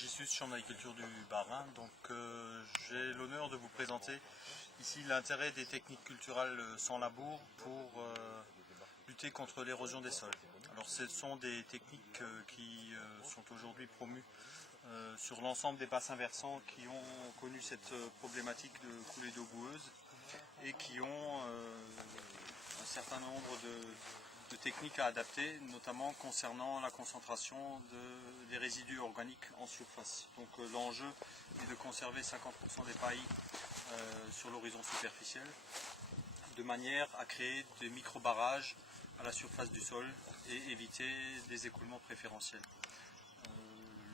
Régis, champ d'agriculture du Bas-Rhin. J'ai l'honneur de vous présenter ici l'intérêt des techniques culturales sans labour pour lutter contre l'érosion des sols. Alors ce sont des techniques qui sont aujourd'hui promues sur l'ensemble des bassins versants qui ont connu cette problématique de coulée d'eau boueuse et qui ont un certain nombre de techniques à adapter, notamment concernant la concentration des résidus organiques en surface. Donc l'enjeu est de conserver 50% des pailles sur l'horizon superficiel, de manière à créer des micro-barrages à la surface du sol et éviter des écoulements préférentiels.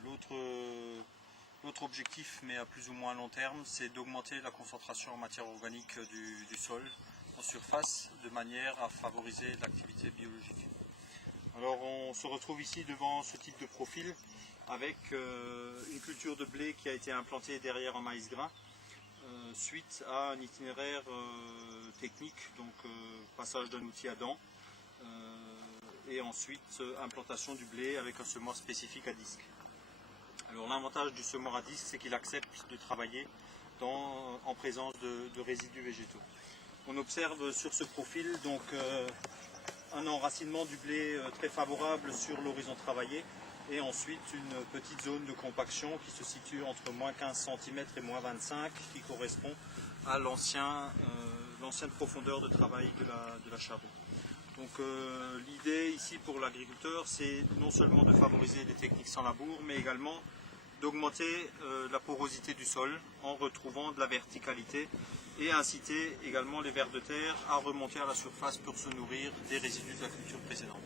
L'autre objectif, mais à plus ou moins long terme, c'est d'augmenter la concentration en matière organique du sol en surface, de manière à favoriser l'activité biologique. Alors on se retrouve ici devant ce type de profil avec une culture de blé qui a été implantée derrière un maïs grain suite à un itinéraire technique, donc passage d'un outil à dents et ensuite implantation du blé avec un semoir spécifique à disque. Alors l'avantage du semoir à disque, c'est qu'il accepte de travailler en présence de résidus végétaux. On observe sur ce profil donc un enracinement du blé très favorable sur l'horizon travaillé et ensuite une petite zone de compaction qui se situe entre moins 15 cm et moins 25 qui correspond à l'ancienne profondeur de travail de la charrue. Donc l'idée ici pour l'agriculteur, c'est non seulement de favoriser des techniques sans labour, mais également d'augmenter la porosité du sol en retrouvant de la verticalité et inciter également les vers de terre à remonter à la surface pour se nourrir des résidus de la culture précédente.